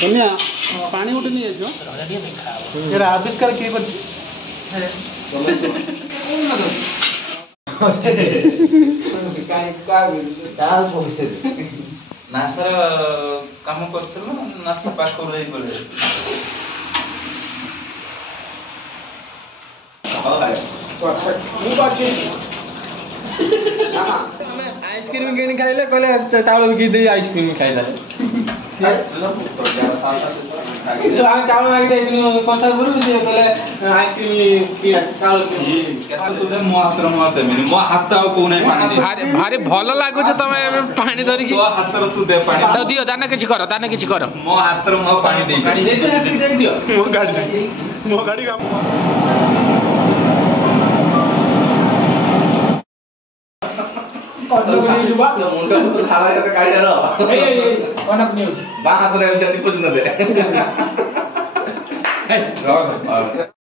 कन्या पानी उठे नहीं आसो एरा आविष्कार किए कर नासा काम कर नासा पाख आइसक्रीम किन खाइले कहले चाउल बिकि दे आइसक्रीम खाइला जो आ चाउल मागि दे कंसार बरु जे कहले आइसक्रीम कि चाउल तुझे मो हाथ देमिनी मो हाथ को नै पानी दे भारी भल लागु छ तमे पानी धरि कि तो हाथ तू दे पानी तो दियो दाना किछि कर मो हाथ मो पानी दे दियो मो गाड़ी काम मुंडा तो साला तो गाड़ी रो ए कोन अपनी बा हाथ रे जति पुछ न दे